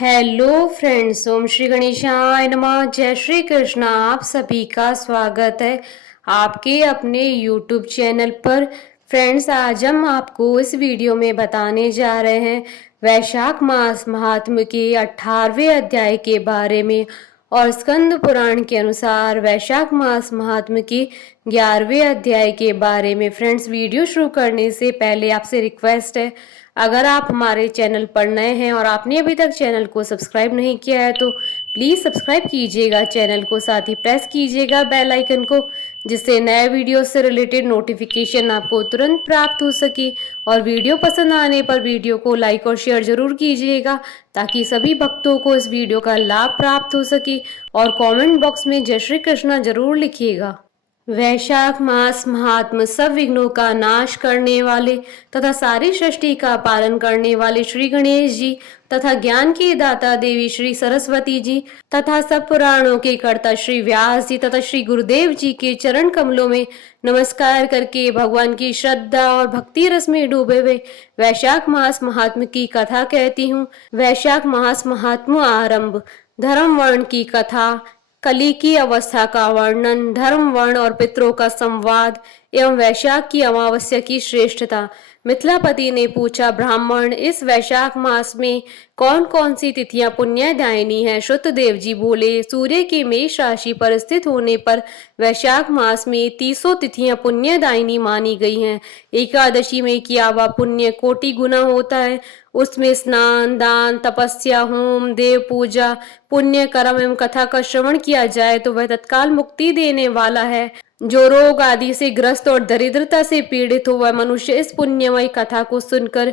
Hello friends, ओम श्री गणेशाय नमः। जय श्री कृष्णा। आप सभी का स्वागत है आपके अपने यूट्यूब चैनल पर। फ्रेंड्स, आज हम आपको इस वीडियो में बताने जा रहे हैं वैशाख मास महात्म्य के 18वें अध्याय के बारे में और स्कंद पुराण के अनुसार वैशाख मास महात्म्य के 11वें अध्याय के बारे में। फ्रेंड्स, वीडियो शुरू करने से पहले आपसे रिक्वेस्ट है, अगर आप हमारे चैनल पर नए हैं और आपने अभी तक चैनल को सब्सक्राइब नहीं किया है तो प्लीज़ सब्सक्राइब कीजिएगा चैनल को, साथ ही प्रेस कीजिएगा बेल आइकन को, जिससे नए वीडियो से रिलेटेड नोटिफिकेशन आपको तुरंत प्राप्त हो सके। और वीडियो पसंद आने पर वीडियो को लाइक और शेयर जरूर कीजिएगा ताकि सभी भक्तों को इस वीडियो का लाभ प्राप्त हो सके। और कमेंट बॉक्स में जय श्री कृष्णा जरूर लिखिएगा। वैशाख मास महात्म सब विघ्नों का नाश करने वाले तथा सारी सृष्टि का पालन करने वाले श्री गणेश जी तथा ज्ञान की दाता देवी श्री सरस्वती जी तथा सब पुराणों के कर्ता श्री व्यास जी तथा श्री गुरुदेव जी के चरण कमलों में नमस्कार करके भगवान की श्रद्धा और भक्ति रस में डूबे हुए वैशाख मास महात्म की कथा कहती हूँ। वैशाख मास महात्म आरंभ। धर्म वर्ण की कथा, कली की अवस्था का वर्णन, धर्म वर्ण और पितरों का संवाद एवं वैशाख की अमावस्या की श्रेष्ठता। मिथिलापति ने पूछा, ब्राह्मण, इस वैशाख मास में कौन कौन सी तिथियां पुण्यदायिनी हैं? श्रुतदेव जी बोले, सूर्य के मेष राशि पर स्थित होने पर वैशाख मास में 30 तिथियां पुण्यदायिनी मानी गई हैं। एकादशी में किया हुआ पुण्य कोटि गुना होता है। उसमें स्नान, दान, तपस्या, होम, देव पूजा, पुण्य कर्म एवं कथा का श्रवण किया जाए तो वह तत्काल मुक्ति देने वाला है। जो रोग आदि से ग्रस्त और दरिद्रता से पीड़ित हो वह मनुष्य इस पुण्यमयी कथा को सुनकर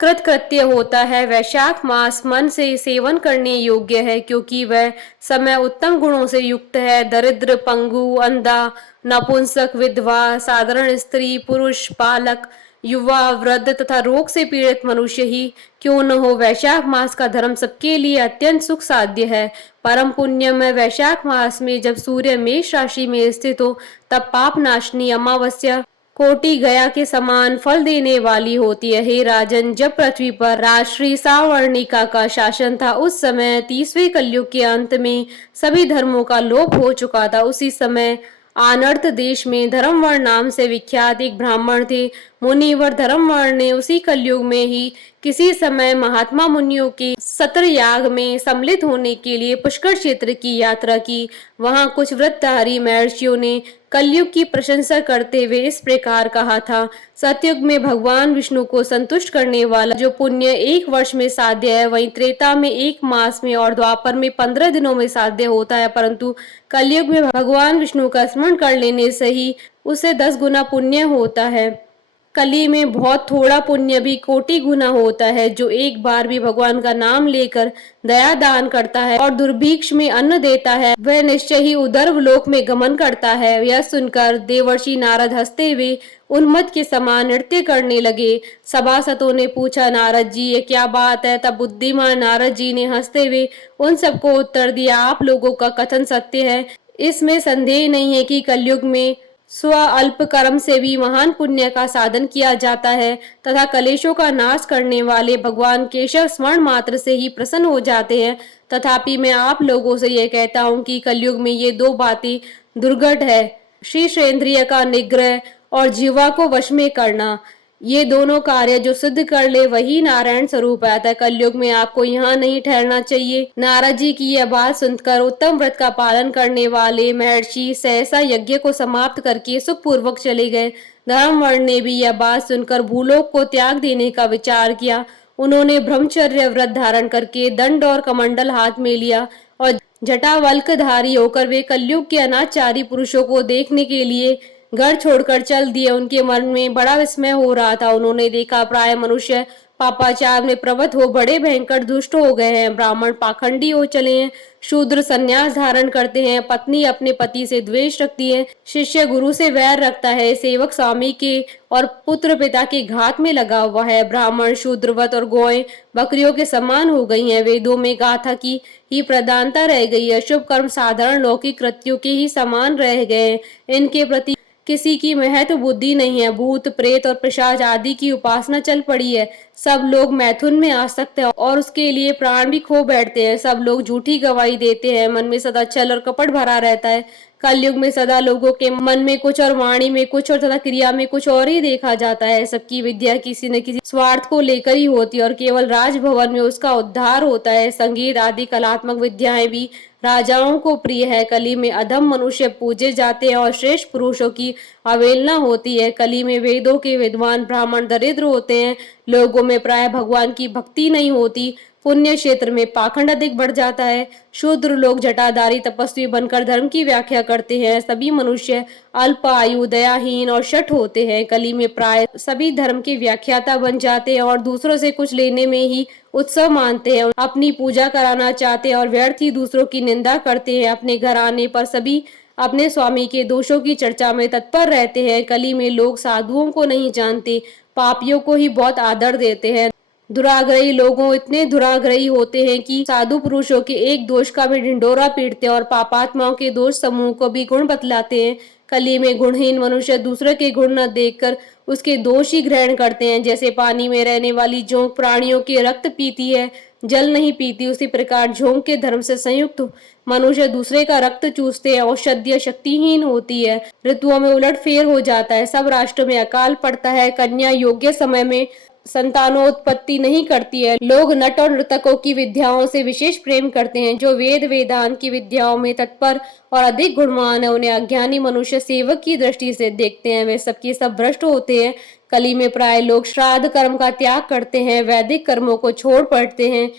कृतकृत्य होता है। वैशाख मास मन से सेवन करने योग्य है क्योंकि वह समय उत्तम गुणों से युक्त है। दरिद्र, पंगु, अंधा, नपुंसक, विधवा, साधारण स्त्री, पुरुष, बालक, युवा, वृद्ध तथा रोग से पीड़ित मनुष्य ही क्यों न हो, वैशाख मास का धर्म सबके लिए अत्यंत सुख साध्य है। परम पुण्य में वैशाख मास में जब सूर्य मेष राशि में स्थित हो तब पाप नाशनी अमावस्या कोटि गया के समान फल देने वाली होती है। हे राजन, जब पृथ्वी पर राजश्री सावर्णिका का शासन था उस समय 30वें कलयुग के अंत में सभी धर्मों का लोप हो चुका था। उसी समय आनर्त देश में धर्मवर्ण नाम से विख्यात एक ब्राह्मण थे। मुनिवर धर्मवर्ण ने उसी कलयुग में ही किसी समय महात्मा मुनियों के सत्र याग में सम्मिलित होने के लिए पुष्कर क्षेत्र की यात्रा की। वहां कुछ व्रतधारी महर्षियों ने कलयुग की प्रशंसा करते हुए इस प्रकार कहा था, सतयुग में भगवान विष्णु को संतुष्ट करने वाला जो पुण्य 1 वर्ष में साध्य है वहीं त्रेता में 1 मास में और द्वापर में 15 दिनों में साध्य होता है, परंतु कलयुग में भगवान विष्णु का स्मरण कर लेने से ही उसे 10 गुना पुण्य होता है। कली में बहुत थोड़ा पुण्य भी कोटि गुना होता है। जो एक बार भी भगवान का नाम लेकर दया दान करता है और दुर्भिक्ष में अन्न देता है वह निश्चय ही उदर्व लोक में गमन करता है। यह सुनकर देवर्षि नारद हंसते हुए उन्मत्त के समान नृत्य करने लगे। सभासदों ने पूछा, नारद जी ये क्या बात है? तब बुद्धिमान नारद जी ने हंसते हुए उन सबको उत्तर दिया, आप लोगों का कथन सत्य है। इसमें संदेह नहीं है कि कलयुग में स्व अल्प कर्म से भी महान पुण्य का साधन किया जाता है तथा कलेशों का नाश करने वाले भगवान केशव स्मरण मात्र से ही प्रसन्न हो जाते हैं। तथापि मैं आप लोगों से यह कहता हूँ कि कलयुग में ये 2 बातें दुर्घट है, शीर्षेंद्रिय का निग्रह और जीवा को वश में करना। ये दोनों कार्य जो सिद्ध कर ले वही नारायण स्वरूप है। अतः कलयुग में आपको यहाँ नहीं ठहरना चाहिए। नारद जी की यह बात सुनकर उत्तम व्रत का पालन करने वाले महर्षि सहसा यज्ञ को समाप्त करके सुखपूर्वक चले गए। धर्मवर्ण ने भी यह बात सुनकर भूलोक को त्याग देने का विचार किया। उन्होंने ब्रह्मचर्य व्रत धारण करके दंड और कमंडल हाथ में लिया और जटावल्कधारी होकर वे कलयुग के अनाचारी पुरुषों को देखने के लिए घर छोड़कर चल दिए। उनके मन में बड़ा विस्मय हो रहा था। उन्होंने देखा प्राय मनुष्य पापाचार में प्रवृत्त हो बड़े भयंकर दुष्ट हो गए हैं। ब्राह्मण पाखंडी हो चले हैं, शूद्र संन्यास धारण करते हैं, पत्नी अपने पति से द्वेष रखती है, शिष्य गुरु से वैर रखता है, सेवक स्वामी के और पुत्र पिता के घात में लगा हुआ है। ब्राह्मण शूद्रवत और गौएं बकरियों के समान हो गई हैं। वेदों में गाथा की ही प्रधानता रह गई है। शुभ कर्म साधारण लौकिक कृत्यों के ही समान रह गए। इनके प्रति किसी की महत्व बुद्धि नहीं है, भूत प्रेत और पिशाच आदि की उपासना चल पड़ी है। सब लोग मैथुन में आसक्त हैं और उसके लिए प्राण भी खो बैठते हैं। सब लोग झूठी गवाही देते हैं, मन में सदा छल और कपट भरा रहता है। कलयुग में सदा लोगों के मन में कुछ और वाणी में कुछ और तथा क्रिया में कुछ और ही देखा जाता है। सबकी विद्या किसी न किसी स्वार्थ को लेकर ही होती है और केवल राजभवन में उसका उद्धार होता है। संगीत आदि कलात्मक विद्याएं भी राजाओं को प्रिय है। कली में अधम मनुष्य पूजे जाते हैं और श्रेष्ठ पुरुषों की अवहेलना होती है। कली में वेदों के विद्वान ब्राह्मण दरिद्र होते हैं। लोगों में प्राय भगवान की भक्ति नहीं होती। पुण्य क्षेत्र में पाखंड अधिक बढ़ जाता है। शूद्र लोग जटाधारी तपस्वी बनकर धर्म की व्याख्या करते हैं। सभी मनुष्य अल्प आयु दयाहीन और शठ होते हैं। कली में प्राय सभी धर्म के व्याख्याता बन जाते हैं और दूसरों से कुछ लेने में ही उत्सव मानते हैं। अपनी पूजा कराना चाहते हैं और व्यर्थ ही दूसरों की निंदा करते हैं। अपने घर आने पर सभी अपने स्वामी के दोषों की चर्चा में तत्पर रहते हैं। कली में लोग साधुओं को नहीं जानते, पापियों को ही बहुत आदर देते हैं। दुराग्रही लोगों इतने दुराग्रही होते हैं कि साधु पुरुषों के एक दोष का भी ढिंडोरा पीटते हैं और पापात्माओं के दोष समूह को भी गुण बतलाते हैं। कली में गुणहीन मनुष्य दूसरे के गुण न देखकर उसके दोष ही ग्रहण करते हैं। जैसे पानी में रहने वाली जोंक प्राणियों के रक्त पीती है, जल नहीं पीती, उसी प्रकार झोंक के धर्म से संयुक्त मनुष्य दूसरे का रक्त चूसते हैं। औषधीय शक्तिहीन होती है, ऋतुओं में उलटफेर हो जाता है, सब राष्ट्र में अकाल पड़ता है, कन्या योग्य समय में संतानोत्पत्ति नहीं करती है। लोग नट और नर्तकों की विद्याओं से विशेष प्रेम करते हैं। जो वेद वेदांत की विद्याओं में तत्पर और अधिक गुणवान है, उन्हें अज्ञानी मनुष्य सेवक की दृष्टि से देखते हैं। वे सबके सब भ्रष्ट होते हैं। कली में प्राय लोग श्राद्ध कर्म का त्याग करते हैं, वैदिक कर्मों को छोड़ पड़ते हैं।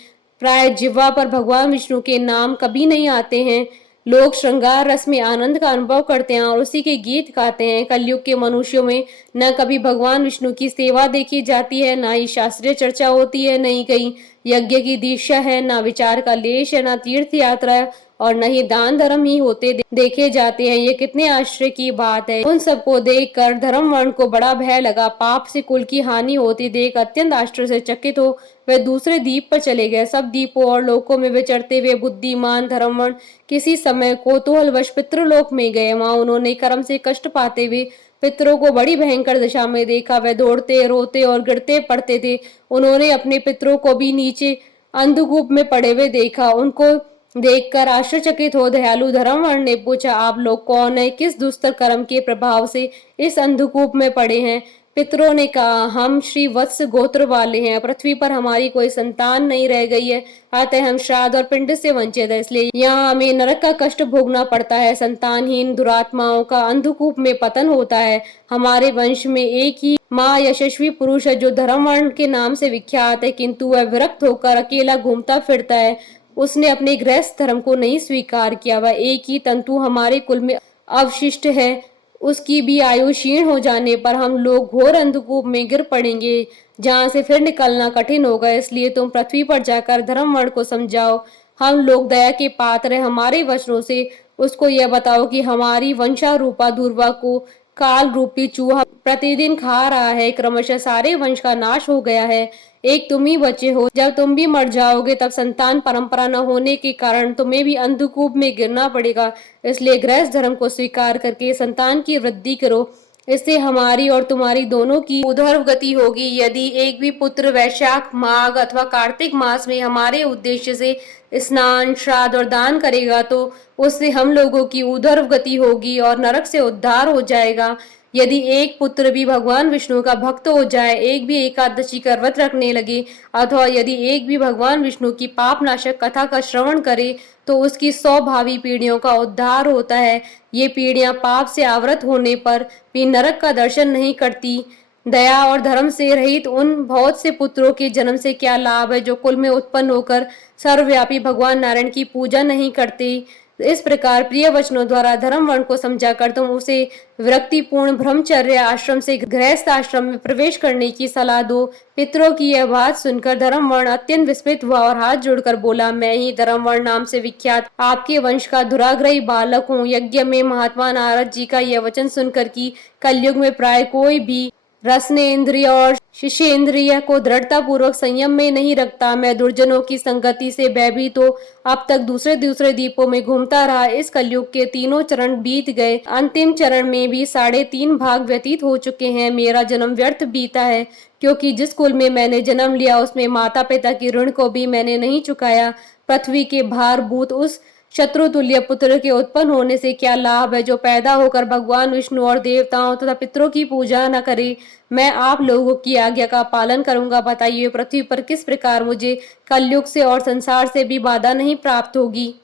प्राय जिह्वा पर भगवान विष्णु के नाम कभी नहीं आते हैं। लोग श्रृंगार रस में आनंद का अनुभव करते हैं और उसी के गीत गाते हैं। कलयुग के मनुष्यों में न कभी भगवान विष्णु की सेवा देखी जाती है, न ही शास्त्रीय चर्चा होती है, न ही कहीं यज्ञ की दीक्षा है, न विचार का लेश है, न तीर्थ यात्रा और न ही दान धर्म ही होते देखे जाते हैं। ये कितने आश्चर्य की बात है। उन सबको देख कर धर्म वर्ण को बड़ा भय लगा। पाप से कुल की हानि होती देख अत्यंत आश्चर्य से चकित हो वे दूसरे द्वीप पर चले गए। सब द्वीपों और लोकों में विचरते हुए बुद्धिमान धर्मवर्ण किसी समय कौतूहलवश पितृलोक में गए। वहां उन्होंने कर्म से कष्ट पाते हुए पितरों को बड़ी भयंकर दशा में देखा। वे दौड़ते रोते और गिरते पड़ते थे। उन्होंने अपने पितरों को भी नीचे अंधकूप में पड़े हुए देखा। उनको देखकर आश्चर्यचकित हो दयालु धर्मवर्ण ने पूछा, आप लोग कौन है, किस दुस्तर कर्म के प्रभाव से इस अंधकूप में पड़े हैं? पितरों ने कहा, हम श्री वत्स गोत्र वाले हैं। पृथ्वी पर हमारी कोई संतान नहीं रह गई है, अतः हम श्राद्ध और पिंड से वंचित है, इसलिए यहाँ हमें नरक का कष्ट भोगना पड़ता है। संतानहीन दुरात्माओं का अंधकूप में पतन होता है। हमारे वंश में एक ही माँ यशस्वी पुरुष है जो धर्मवर्ण के नाम से विख्यात है, किंतु वह विरक्त होकर अकेला घूमता फिरता है। उसने अपने गृहस्थ धर्म को नहीं स्वीकार किया। वह एक ही तंतु हमारे कुल में अवशिष्ट है। उसकी भी आयु क्षीण हो जाने पर हम लोग घोर अंधकूप में गिर पड़ेंगे, जहाँ से फिर निकलना कठिन होगा। इसलिए तुम पृथ्वी पर जाकर धर्मवर्ण को समझाओ। हम लोग दया के पात्र हैं। हमारे वचनों से उसको यह बताओ कि हमारी वंशारूपा दूर्वा को काल रूपी चूहा प्रतिदिन खा रहा है। क्रमशः सारे वंश का नाश हो गया है, एक तुम ही बचे हो। जब तुम भी मर जाओगे तब संतान परंपरा न होने के कारण तुम्हें भी अंधकूप में गिरना पड़ेगा। इसलिए गृहस्थ धर्म को स्वीकार करके संतान की वृद्धि करो, इससे हमारी और तुम्हारी दोनों की ऊर्ध्व गति होगी। यदि एक भी पुत्र वैशाख माघ अथवा कार्तिक मास में हमारे उद्देश्य से स्नान श्राद्ध और दान करेगा तो उससे हम लोगों की ऊर्ध्व गति होगी और नरक से उद्धार हो जाएगा। यदि एक पुत्र भी भगवान विष्णु का भक्त हो जाए, एक भी एकादशी का व्रत रखने लगे, अथवा यदि एक भी भगवान विष्णु की पाप नाशक कथा का श्रवण करे तो उसकी 100 भावी पीढ़ियों का उद्धार होता है। ये पीढ़ियां पाप से आवृत होने पर भी नरक का दर्शन नहीं करती। दया और धर्म से रहित उन बहुत से पुत्रों के जन्म से क्या लाभ है जो कुल में उत्पन्न होकर सर्वव्यापी भगवान नारायण की पूजा नहीं करते। इस प्रकार प्रिय वचनों द्वारा धर्म वर्ण को समझाकर तुम उसे विरक्तिपूर्ण ब्रह्मचर्य आश्रम से गृहस्थ आश्रम में प्रवेश करने की सलाह दो। पितरों की यह बात सुनकर धर्म वर्ण अत्यंत विस्मित हुआ और हाथ जोड़कर बोला, मैं ही धर्म वर्ण नाम से विख्यात आपके वंश का दुराग्रही बालक हूँ। यज्ञ में महात्मा नारद जी का यह वचन सुनकर कि कलयुग में प्राय कोई भी रसनेन्द्रिय और शिशेन्द्रिय को दृढ़ता पूर्वक संयम में नहीं रखता, मैं दुर्जनों की संगति से भयभीत तो अब तक दूसरे दूसरे द्वीपों में घूमता रहा। इस कलयुग के तीनों चरण बीत गए, अंतिम चरण में भी 3.5 भाग व्यतीत हो चुके हैं। मेरा जन्म व्यर्थ बीता है, क्योंकि जिस कुल में मैंने जन्म लिया उसमें माता पिता की ऋण को भी मैंने नहीं चुकाया। पृथ्वी के भारभूत उस शत्रुतुल्य पुत्र के उत्पन्न होने से क्या लाभ है, जो पैदा होकर भगवान विष्णु और देवताओं तथा पितरों की पूजा न करे। मैं आप लोगों की आज्ञा का पालन करूंगा। बताइए पृथ्वी पर किस प्रकार मुझे कलयुग से और संसार से भी बाधा नहीं प्राप्त होगी।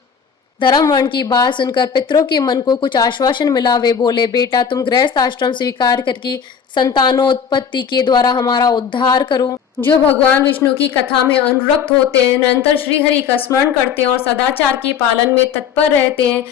धर्मवर्ण की बात सुनकर पितरों के मन को कुछ आश्वासन मिला। वे बोले, बेटा तुम गृहस्थ आश्रम स्वीकार करके संतानोत्पत्ति के द्वारा हमारा उद्धार करो। जो भगवान विष्णु की कथा में अनुरक्त होते हैं, निरंतर श्रीहरि का स्मरण करते हैं और सदाचार के पालन में तत्पर रहते हैं,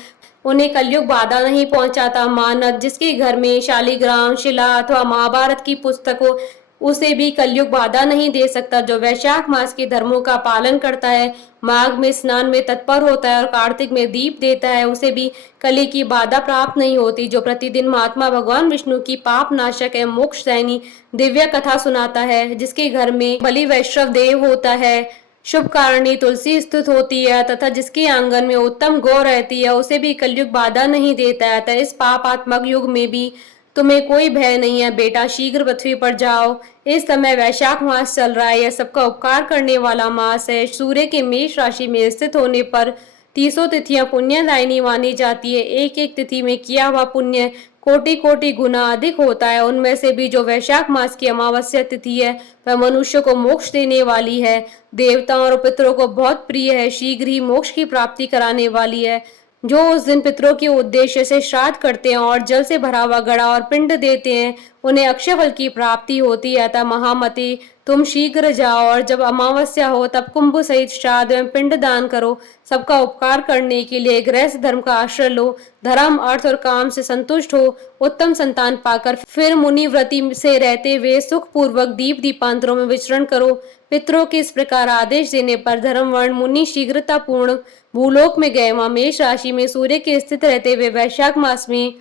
उन्हें कलयुग बाधा नहीं पहुंचाता। मानव जिसके घर में शालिग्राम शिला अथवा महाभारत की पुस्तक हो, उसे भी कलयुग बाधा नहीं दे सकता। जो वैशाख मास के धर्मों का पालन करता है, माघ में स्नान में तत्पर होता है और कार्तिक में दीप देता है, उसे भी कली की बाधा प्राप्त नहीं होती। जो प्रतिदिन महात्मा भगवान विष्णु की पाप नाशक एवं मोक्ष दायिनी दिव्य कथा सुनाता है, जिसके घर में बलि वैष्णव देव होता है, शुभ कारणी तुलसी स्थित होती है तथा जिसके आंगन में उत्तम गौ रहती है, उसे भी कलयुग बाधा नहीं देता है। अतः इस पापात्मक युग में भी तुम्हें कोई भय नहीं है। बेटा शीघ्र पृथ्वी पर जाओ। इस समय वैशाख मास चल रहा है, यह सबका उपकार करने वाला मास है। सूर्य के मेष राशि में स्थित होने पर 30 तिथियां पुण्यदायिनी मानी जाती है। एक एक तिथि में किया हुआ पुण्य कोटि कोटि गुना अधिक होता है। उनमें से भी जो वैशाख मास की अमावस्या तिथि है, वह मनुष्य को मोक्ष देने वाली है, देवताओं और पितरों को बहुत प्रिय है, शीघ्र ही मोक्ष की प्राप्ति कराने वाली है। जो उस दिन पितरों के उद्देश्य से श्राद्ध करते हैं और जल से भरा हुआ घड़ा और पिंड देते हैं, उन्हें अक्षय फल की प्राप्ति होती है। अतः महामती तुम शीघ्र जाओ और जब अमावस्या हो तब कुंभ सहित श्राद्ध एवं पिंड दान करो। सबका उपकार करने के लिए गृहस्थ धर्म का आश्रय लो, धर्म अर्थ और काम से संतुष्ट हो, उत्तम संतान पाकर फिर मुनि व्रति से रहते हुए सुख पूर्वक दीप दीपांतरों में विचरण करो। पितरों के इस प्रकार आदेश देने पर धर्मवर्ण मुनि शीघ्रता पूर्ण भूलोक में गए। वहां मेष राशि में सूर्य के स्थित रहते हुए वैशाख मास में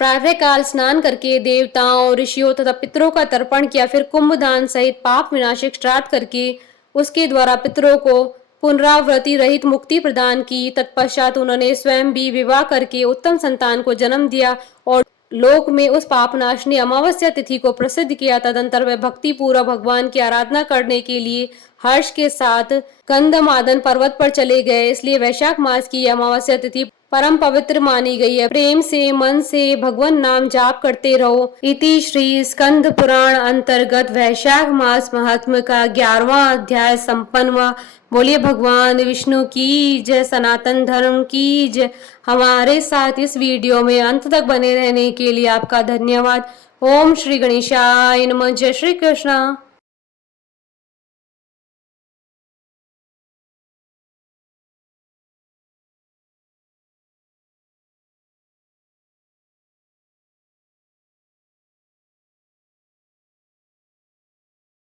प्रातः काल स्नान करके देवताओं ऋषियों तथा पितरों का तर्पण किया, फिर कुंभ दान सहित पाप विनाशक श्राद्ध करके उसके द्वारा पितरों को पुनरावृत्ति रहित मुक्ति प्रदान की। तत्पश्चात उन्होंने स्वयं भी विवाह करके उत्तम संतान को जन्म दिया और लोक में उस पापनाशनी अमावस्या तिथि को प्रसिद्ध किया। तदंतर वे भक्ति पूर्वक भगवान की आराधना करने के लिए हर्ष के साथ गंधमादन पर्वत पर चले गए। इसलिए वैशाख मास की अमावस्या तिथि परम पवित्र मानी गई है। प्रेम से मन से भगवान नाम जाप करते रहो। इति श्री स्कंद पुराण अंतर्गत वैशाख मास महात्म्य का 11वां अध्याय संपन्न हुआ। बोलिए भगवान विष्णु की जय, सनातन धर्म की जय। हमारे साथ इस वीडियो में अंत तक बने रहने के लिए आपका धन्यवाद। ओम श्री गणेशाय नमः। जय श्री कृष्णा।